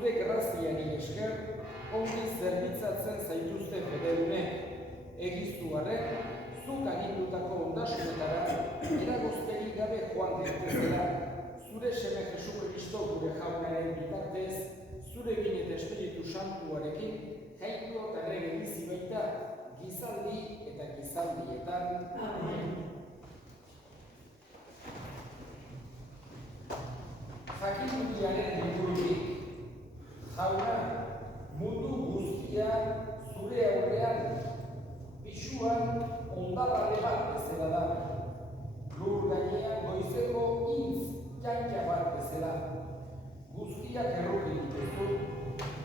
zure graziari esker, ongi zerbitzatzen zaituzte federunek. Egiztu arren, zuk agindutako ondasunetara, eragozpenik gabe joan daitezela, zure seme Jesu Kristo gure jaunaren bitartez, zure bin eta Espiritu Santuarekin, jaitu eta errege bizi baita, gizaldi eta gizaldietan. Amen. Jakinduriaren liburutik, jauna, mundu guztia zure aurrean, pisuan ondabale bat bezala da. Lur gainean goizeko intz jainka bat bezala. Guztiak erruki dituzu,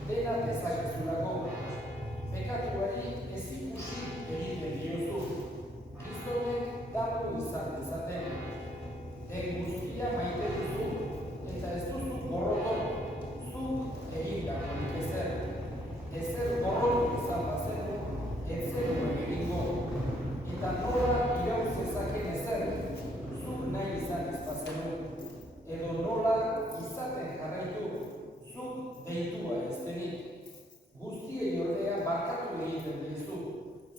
dena dezakezulako. Pekatuari ez ikusi egiten diozu. Gizonek datu izan dezaten. Den guztia maite duzu, eta ez duzu borroton, zuk egindakorik ezer. Ezer borrotu izan bazen, ez zenuen egingo. Eta nola irauz ezaken ezer, zuk nahi izan ez bazenu. Edo nola izaten jarraitu, zuk deitua ez denik. Guztiei ordea barkatu egiten dizu,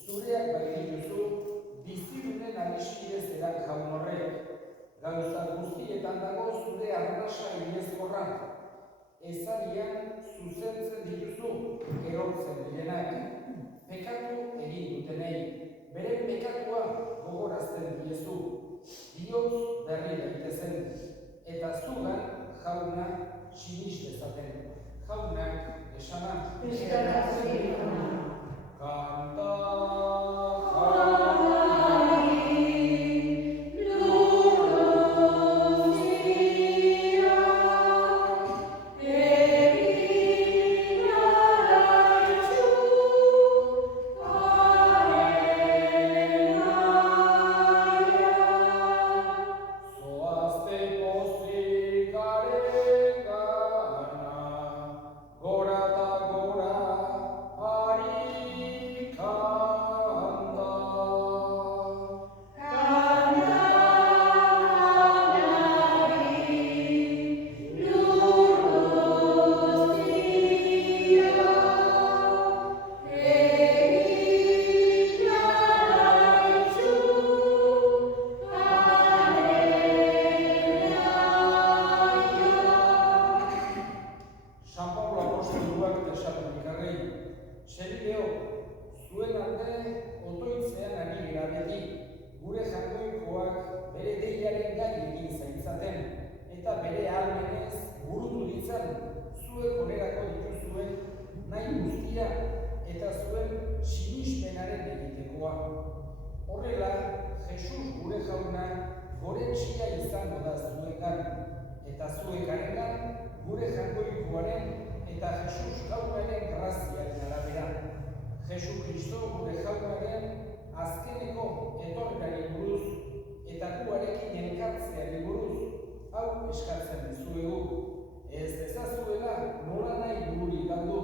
zureak bai dituzu, bizidunen adiskidez eran jaun horrek. Gauza guztietan dago zure arnasa inezkorra. Ezarian zuzentzen dituzu, erortzen direnak. Pekatu egin dutenei, beren pekatua gogorazten diezu. Bihotz berri daitezen, eta zugan jauna sinis dezaten. Jaunak esana. Kanta horrela, Jesus gure jauna goretsia izango da zuekan, eta zuekarengan gure jainkoikoaren eta Jesus jaunaren graziaren arabera. Jesus Kristo gure jaunaren azkeneko etorrerari buruz eta guarekin elkartzeari buruz, hau eskatzen dizuegu. Ez dezazuela nola nahi bururi galdu,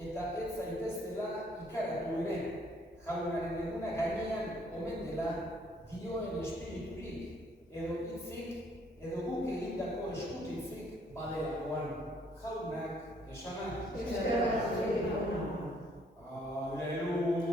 eta ez zaiteztela ikaratu ere. Jaunaren eguna gainean omen dela dioen espiriturik, edo hitzik, edo guk egindako eskutitzik badelakoan. Jaunak esana. Aleluia.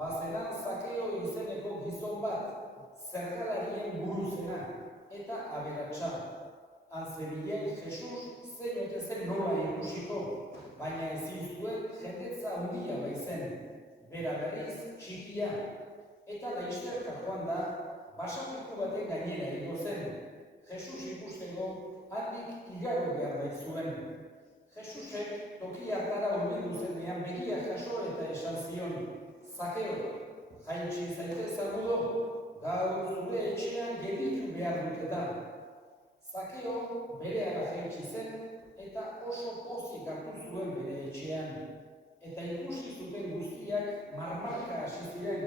Bazenan Zakeo izeneko gizon bat, zergalarien buruzena eta aberatsa. Antzebilen Jesus zein ote zen nola ikusiko, baina ezin zuen jendetza handia baizen, bera berriz txikia. Eta laizterka joan da, basamiko baten gainera egingo zen. Jesus ikusteko handik igaro behar baitzuen. Jesusek toki hartara hurbildu zenean begia jaso eta esan zion, Zakeo, jaitsi zaitez agudo, gaur zure etxean gelditu behar dutetan. Zakeo berehala jaitsi zen eta oso pozik hartu zuen bere etxean. Eta ikusi zuten guztiak marmarka hasi ziren,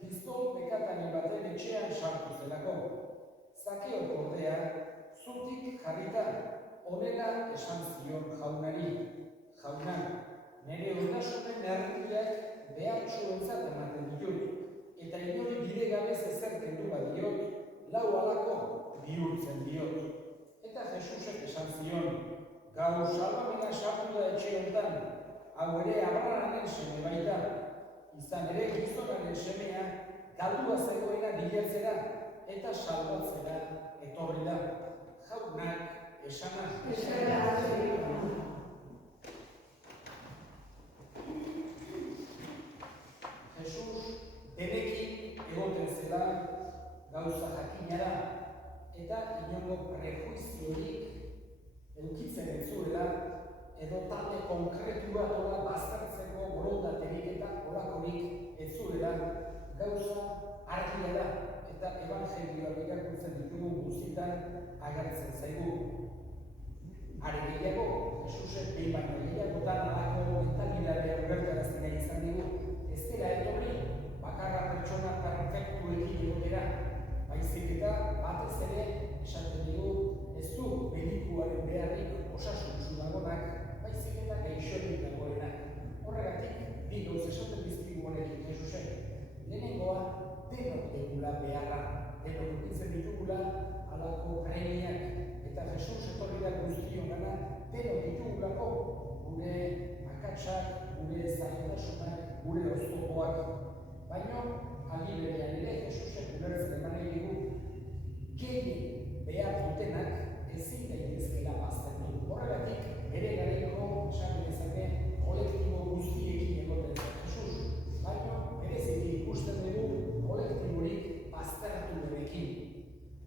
Kriston pekatari baten etxean sartu zelako. Zakeok ordea, zutik jarrita, honela esan zion jaunari. Jauna, nire ondasunen erdiak behartsuentzat ematen ditut, eta inori bide gabez ezer kendu bat diot, lau alako bihurtzen diot. Eta Jesusek esan zion, gaur salbamena sartu da etxe honetan, hau ere Abrahamen seme baita, izan ere gizonaren semea galdua zegoena bilatzera eta salbatzera etorri da. Jaunak esana. Jesus berekin egoten zela gauza jakinara eta inongo prejuiziorik edukitzen ez zuela edo talde konkretu bat hola baztertzeko borondaterik eta holakorik ez zuela gauza argia da eta evangelioak irakurtzen ditugun guztietan agertzen zaigu. Are gehiago, Jesusek behin baino gehiagotan halako mentalitatea ulertarazten nahi izan digu, ez dela etorri bakarra pertsona perfektuekin egotera, baizik eta batez ere esaten digu ez du medikuaren beharrik osasuntsu dagoenak, baizik eta gaixorik dagoenak. Horregatik, bi gauz esaten dizkigu honekin Jesusek. Lehenengoa, denok dugula beharra, denok edukitzen ditugula halako premiak, eta Jesus etorri da guztion gana, denok ditugulako gure akatsak, gure zailtasunak, gure oztopoak. Baina, aldi berean ere, Jesusek ulertzen eman nahi digu, gehien behar dutenak ezin daitezkeela baztertu. Horregatik, bere garaiko, esan dezake, kolektibo guztiekin egoten zen Jesus. Baina, bereziki ikusten dugu kolektiborik baztertu berekin.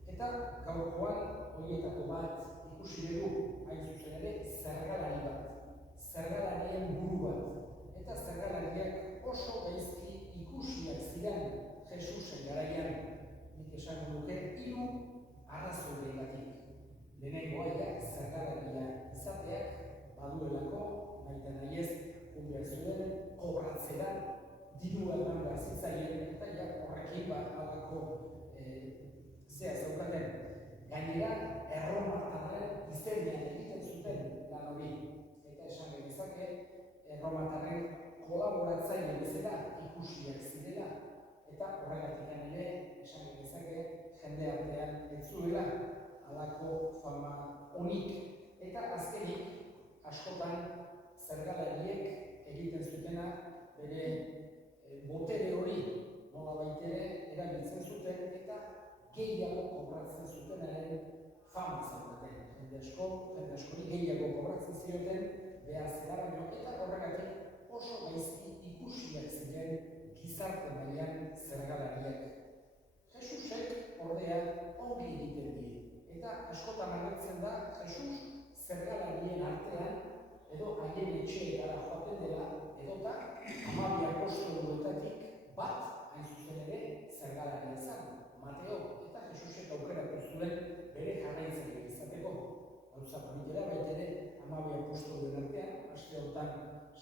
Eta gaurkoan, horietako bat ikusi dugu, hain zuzen ere, zergalari bat. Zergalarien buru bat. Eta zergalariak oso gaizki ikusiak ziren Jesusen garaian. Nik esan duke, 3 arrazoiengatik. Lehenengoa zergalaria izateak baduelako, nahi nahi ez, behar zuen, kobratzera, dirua eman behar zitzaien, eta horrekin halako zea zaukaten. Gainera, erromatarren izenean egiten zuten lan hori. Eta esan genezake, erromatarren kolaboratzaile bezala ikusiak zirela. Eta horregatik ere, esan genezake, jende artean ez zuela halako fama onik. Eta azkenik, askotan zergalariek egiten zutena bere botere hori nolabait ere erabiltzen zuten eta gehiago kobratzen zutenaren fama zaukaten. Jende askori gehiago kobratzen zioten behar zela baino eta horregatik oso gaizki ikusiak ziren gizarte mailan zergalariak. Jesusek ordea ongi egiten die. Eta askotan agertzen da Jesus zergalarien artean edo haien etxeetara joaten dela edota 12 apostoluetatik bat hain zuzen ere zergalaria izan, Mateo, eta Jesusek aukeratu zuen bere jarraitzaile izateko. Gauza politera baita ere 12 apostoluen artean, aste honetan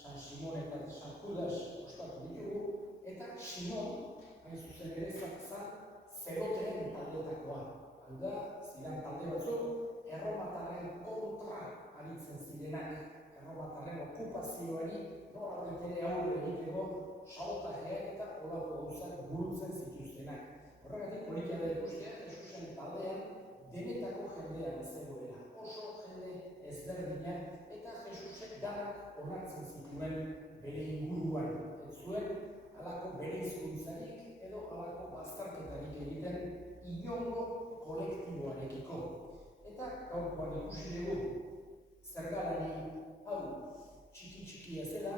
San Simon eta San Judas ostatu ditugu, eta Simon hain zuzen ere zan zeroteen taldetakoa. Hau da, ziren talde batzuk, erromatarren kontra aritzen zirenak. Erromatarren okupazioari nolabait ere aurre egiteko sabotajeak eta horako gauzak burutzen zituztenak. Horregatik politia da ikustea, Jesusen taldean denetako jendean zegoela. Oso jende ezberdinak eta Jesusek danak onartzen zituen bere inguruan. Ez zuen halako bere hizkuntzarik edo halako bazterketarik egiten inongo kolektiboarekiko. Eta gaurkoan ikusi dugu zergalari hau txiki-txikia zela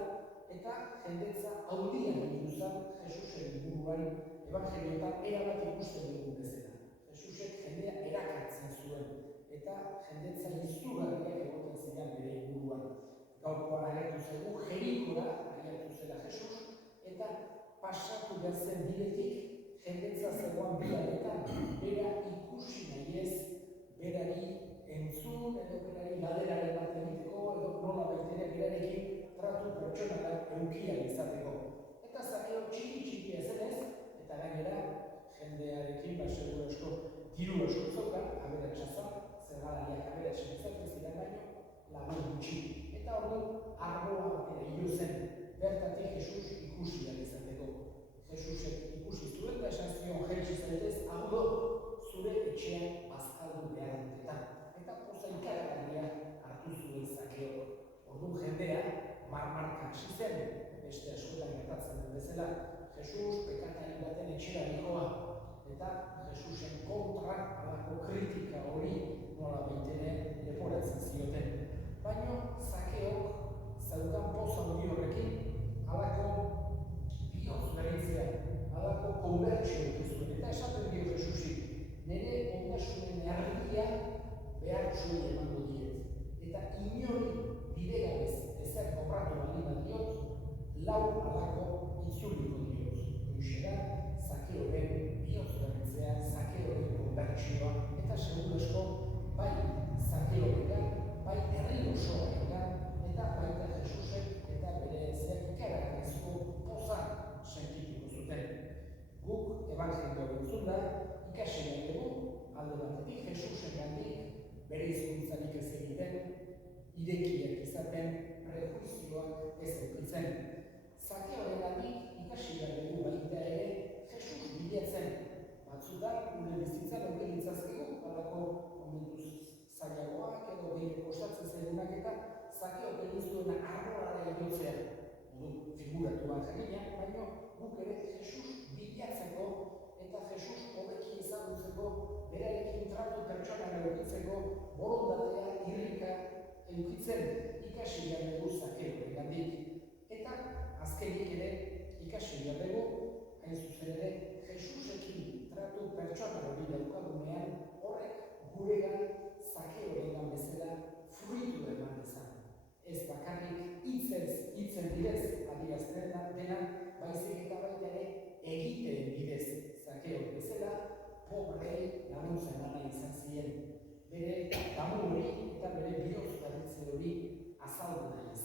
eta jendetza handia egin zen Jesusen inguruan evangelioetan erabat ikusten dugu bezala. Jesusek jendea erakartzen zuen eta jendetza izugarriak egoten ziren bere inguruan. Gaurkoan agertu zaigu Jerikora agertu zela Jesus eta pasatu behar zen bidetik jendetza zegoen bilaretan bera ikusi nahi ez berari entzun edo berari galderaren bat egiteko edo nola baitere berarekin tratu pertsonala eukia izateko. Eta Zakeo txiki zenez, eta gainera jendearekin seguru asko diru asko zeukan, aberatsa zen, zergalariak aberatsa izaten ziren baino, lagun gutxi. Eta ordu arboa batera hilo zen, bertatik Jesus ikusi ahal izateko. Jesusek ikusi zuen eta esan zion jaitsi zaitez, hau zure etxea bazkaldu behar dutetan. Eta poza ikaragarria hartu zuen Zakeo. Ordu jendea marmarka hasi zen, beste askotan gertatzen den bezala, Jesus pekatari baten etxera dihoa. Eta Jesusen kontra halako kritika hori nola baitere leporatzen zioten. Baina Zakeok zeukan poza hori horrekin halako bihotz berritzea, halako konbertsio zuen. Eta esaten dio Jesusi, nire ondasunen erdia behar zuen emango diet. Eta inori bidegabez ezer kobratu baldin badiot, lau halako itzuliko dioz. Hoxera, Zakeoren bihotz berritzea, Zakeoren konbertsioa, eta seguru asko bai Zakeoregan, bai herri osoaregan, eta baita Jesusek eta bere ikaragarrizko poza sentituko zuten. Guk ebangelioa entzunda ikasi nahi dugu, alde batetik Jesusengandik bere hizkuntzarik ez egiten, irekiak izaten, prejuizioak ez edukitzen. Zakeorengandik ikasi behar dugu baita ere Jesus bilatzen. Batzutan gure bizitzan eduki ditzazkegu, halako momentuz zailagoak edo gehiago kostatzen zaigunak eta Zakeok egin zuena arbolara igotzea. Modu figuratuan jakina, baina guk ere Jesus bilatzeko eta Jesus hobeki ezagutzeko, berarekin tratu pertsonala edukitzeko, borondatea, irrika edukitzen ikasi behar dugu Zakeorengandik. Eta azkenik ere ikasi behar dugu, hain zuzen ere, Jesusekin tratu pertsonala hori daukagunean, horrek guregan Zakeorengan bezala fruitu eman dezan. Ez bakarrik hitzen bidez adierazten dena, baizik eta baita ere egiteen bidez Zakeo bezala, pobrei laguntzen lana izan ziren. Bere damu hori eta bere bihotz berritze hori azaldu nahiz.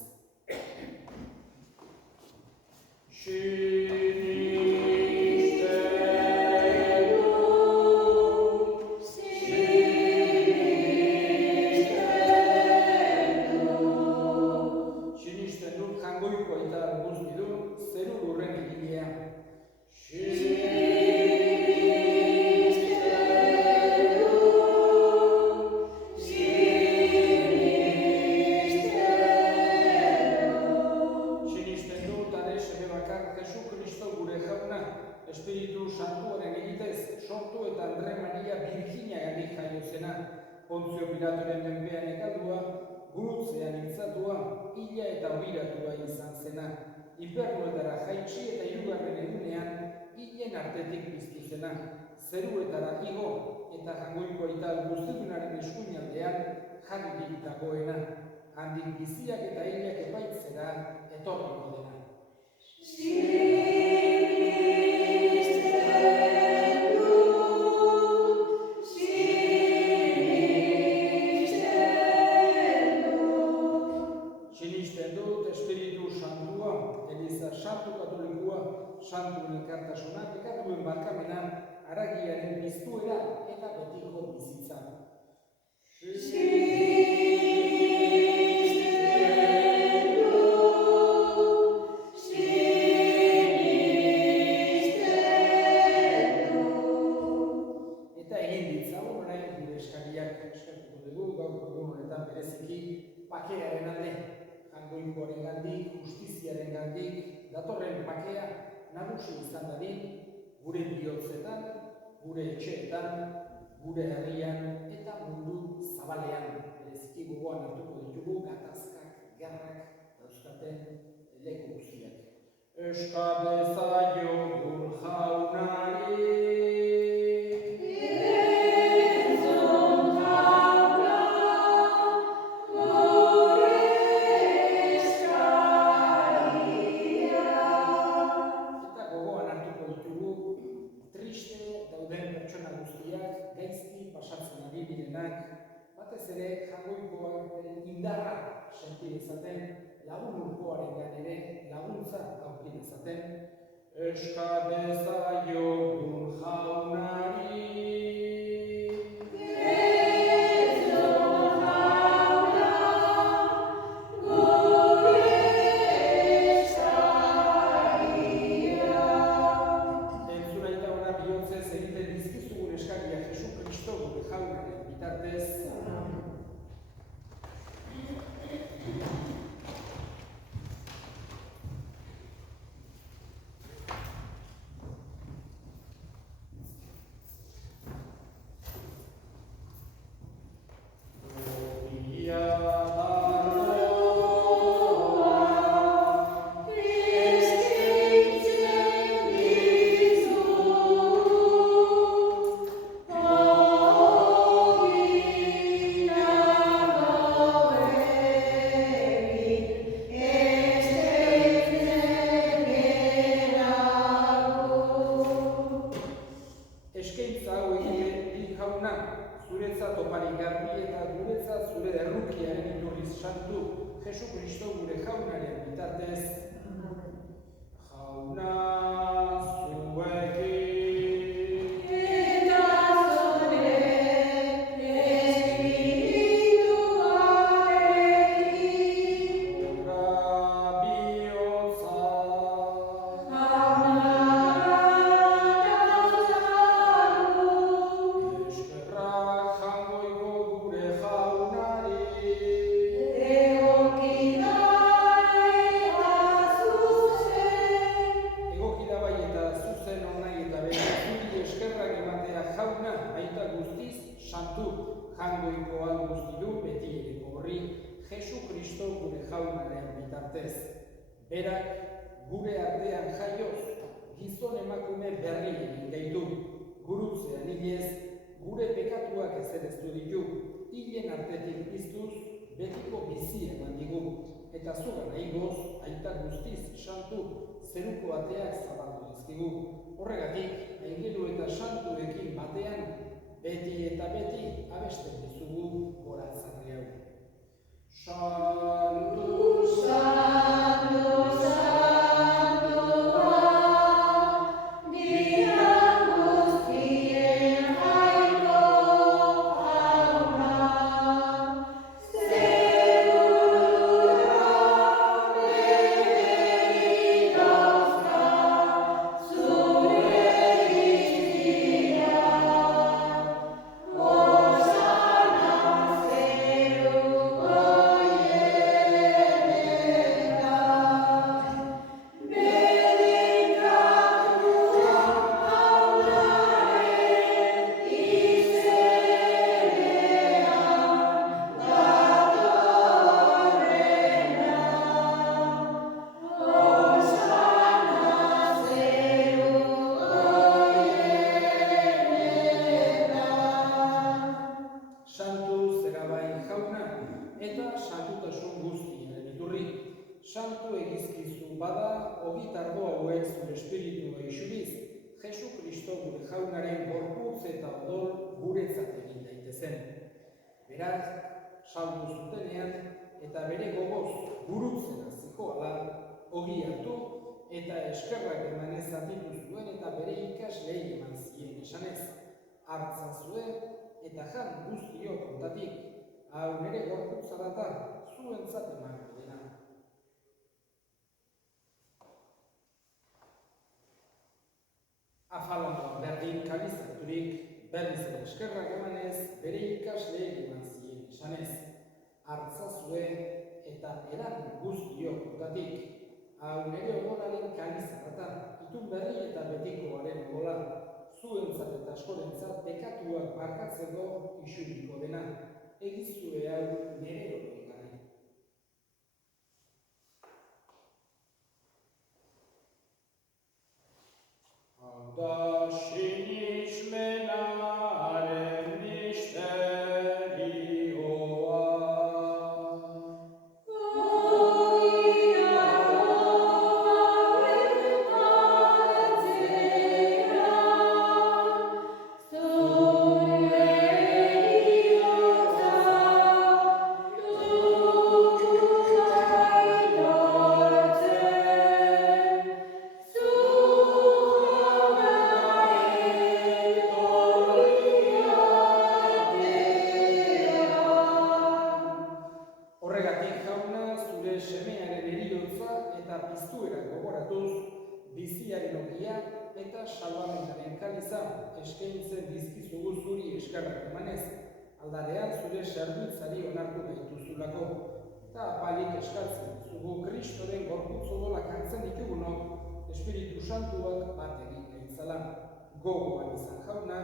Espiritu Santuaren egitez, sortu eta Andre Maria Virginiagatik jaio zena, Pontzio Pilatoren menpean ekaldua, gurutzean hiltzatua, hila eta ohiratua izan zena, infernuetara jaitsi eta hirugarren egunean, hilen artetik piztu zena, zeruetara igo eta Jaungoiko aita guztiunaren eskuinaldean jarririk dagoena, handik biziak eta hilak epaitzera etorriko dena. Santuen elkartasunak ekatuen barkamenan haragiaren piztuera eta betiko bizitza. Eta egin ditzagun orain gure eskariak eskatuko dugu, gaurko egun honetan bereziki bakearen alde, Jaungoikoarengandik, justiziarengandik, datorren bakea nagusi izan dadin, gure bihotzetan, gure etxeetan, gure herrian eta mundu zabalean. Bereziki gogoan hartuko ditugu gatazkak, gerrak dauzkaten leku guztiak. Eska bezaiogun jaunari. Batez ere izaten, eska dezaiogun jaunari. Zuretzat opari garbi eta guretzat zure errukiaren iturriz santu, Jesu Kristo gure jaunaren bitartez. Jauna zuekin. Eta zure espirituarekin. Ora bihotza. Jangoiko guztidu beti ere horri, Jesu Kristo gure jaunaren bitartez. Berak gure artean jaioz, gizon emakume berri egin gaitu. Gurutzean hilez, gure pekatuak ezereztu ditu. Hilen artetik piztuz, betiko bizi eman digu. Eta zugan nahigoz, aita guztiz santu, zeruko ateak zabaldu dizkigu. Horregatik, aingelu eta santuekin batean, beti eta beti abesten dizugu goratzarri hau. Santu, santu, santua, biran guztien jaiko jauna, zerura beterik dauzka, zure iztia. Santu egizkizu bada, ogitardo hauek zure espiritua isuriz, Jesu Kristo gure jaunaren gorputz eta odol guretzat egin daitezen. Beraz, saldu zutenean eta bere gogoz gurutzen hasiko ala, ogi hartu eta eskerrak emanez zatitu zuen eta bere ikaslei eman zien esanez. Hartza zuen eta jan guztiok ontatik, hau nire gorputza da zuentzat emango dena. Afalamoa berdin kalizaturik, berriz ere eskerrak emanez, bere ikasleek eman zien esanez. Hartza zuen eta edan guztiok ontatik, hau nire odolaren kalizaratan, itun berri eta betikoaren odola, zuentzat eta askorentzat bekatuak barkatzeko isuriko dena, egizue hau nire odolgari. Da sinismenaren misterioa. Ogia doa bertatzea, zure bihotza dugu aitortzen. biziaren ogia eta salbamenaren kaliza eskaintzen dizkizugu zuri eskerrak emanez, aldarean zure zerbitzari onartu gaituzulako, eta apalik eskatzen zugu Kristoren gorputz odolak hartzen ditugunok, Espiritu Santuak bat egin gaitzala. Gogoan izan jauna,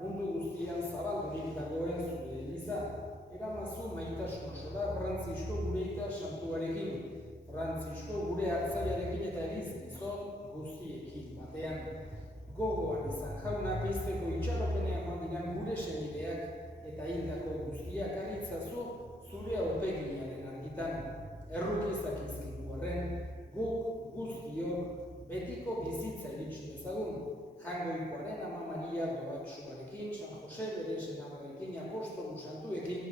mundu guztian zabaldurik dagoen zure eliza, eramazu maitasun osoa Frantzisko gure ita santuarekin, Frantzisko gure hartzaiarekin eta eliz gizon guztiekin batean. Gogoan izan jauna, pizteko itxaropenean mandiran gure senideak eta hildako guztiak aritzazu zure aurpegiaren argitan. Errukizak izkitu arren, guk guztiok betiko bizitza iritsi dezagun, Jangoikoaren Ama Maria Doatsuarekin, San Jose bere senadorekin, apostolu santuekin,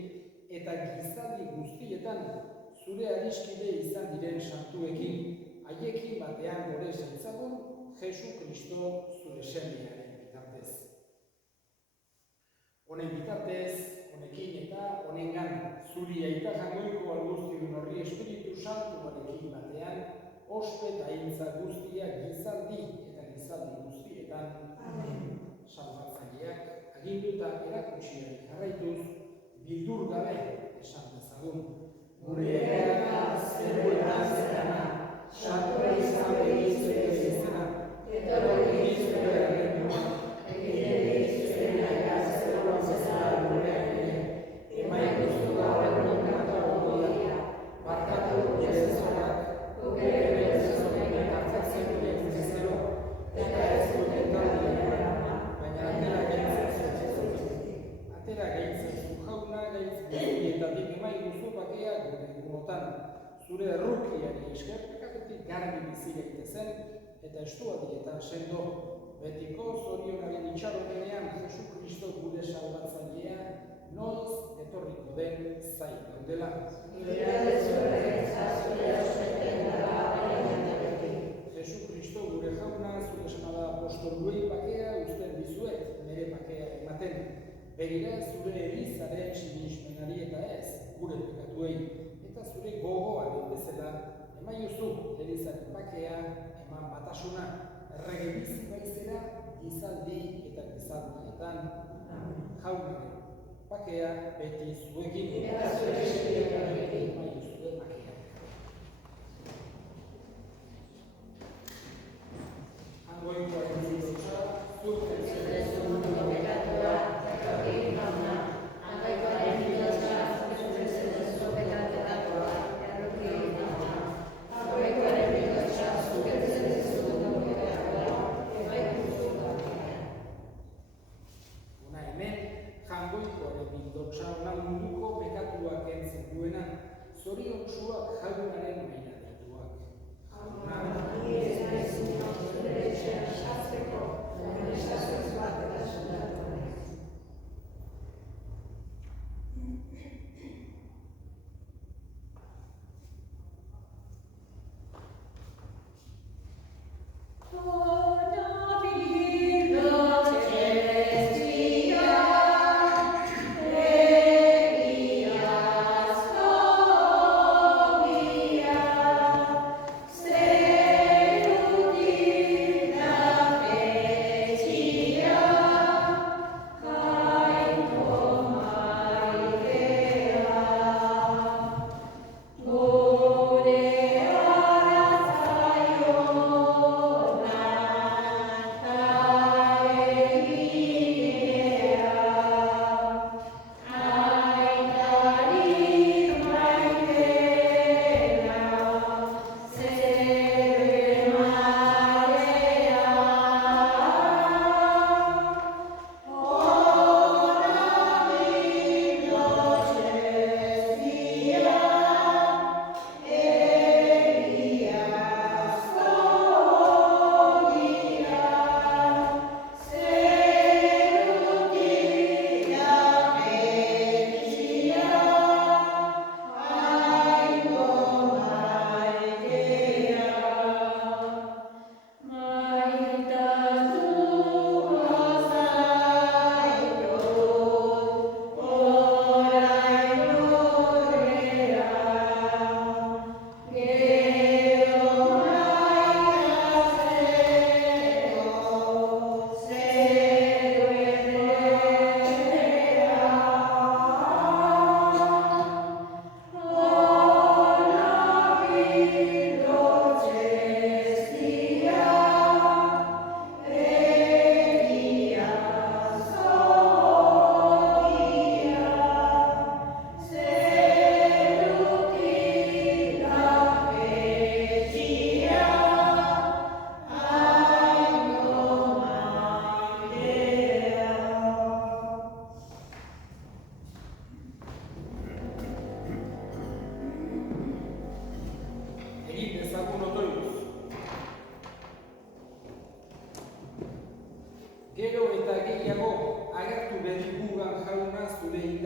eta gizaldi guztietan zure adiskide izan diren santuekin, haiekin batean gore zaitzagun, Jesu Kristo zure semearen bitartez. Honen bitartez, honekin eta honengan, zuri aita Jangoiko alguztiun horri Espiritu Santuarekin batean, ospe eta hintza guztiak gizaldi eta gizaldi guztietan, salbatzaileak aginduta erakutsiari jarraituz, bildur gabe esan dezagun. Gure eraka zeruetan zerana, santua izan begizue izena, eta begizue eragindua, egin zuen aia zeruan zezara gurean ere, emaikustu gaur egun kata ogoia, barkatu gure zezorak, gure ere zezoren ekartzen duen zezero, eta ez duten taldean, baina atera gaitzen zu jauna gaitz guztietatik emaiguzu bakea gure egunotan, zure errukiari esker pekatutik garbi bizi gaitezen, eta estuadietan sendo, betiko zorionaren itxaropenean Jesu Kristo gure salbatzailea, noiz etorriko den zain gaudela. Jesu Kristo gure jauna, zure semada apostoluei bakea usten dizuet, nire bakea ematen. Begira zure elizaren sinismenari eta ez, gure pekatuei, eta zure gogoaren bezala, emaiozu elizaren bakea, eman batasuna, errege bizi baizera, gizaldi eta gizaldietan, jaunaren bakea beti zuekin. Eta zure espirituarekin. Emaiozu bakea. Hangoikoaren zidotza, zuk entzutezu mundu bekatua, eta egin jauna, hangoikoaren zidotza, zuk entzutezu bekatua, erruki egin jauna. Hangoikoaren zidotza, zuk entzutezu mundu bekatua, emaikuzu bakea. Una hemen, Jangoikoaren bildotza ona munduko bekatuak entzen duena,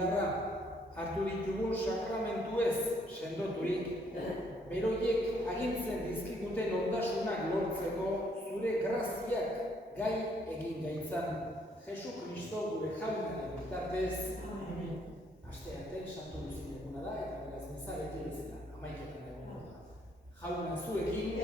beharra, hartu ditugun sakramentuez sendoturik, beroiek agintzen dizkiguten ondasunak lortzeko zure graziak gai egin gaitzan. Jesu Kristo gure jaunaren bitartez, asteartean Santu Luzin eguna da, eta beraz meza beti bezala, amaiketan egongo da. Jauna zuekin,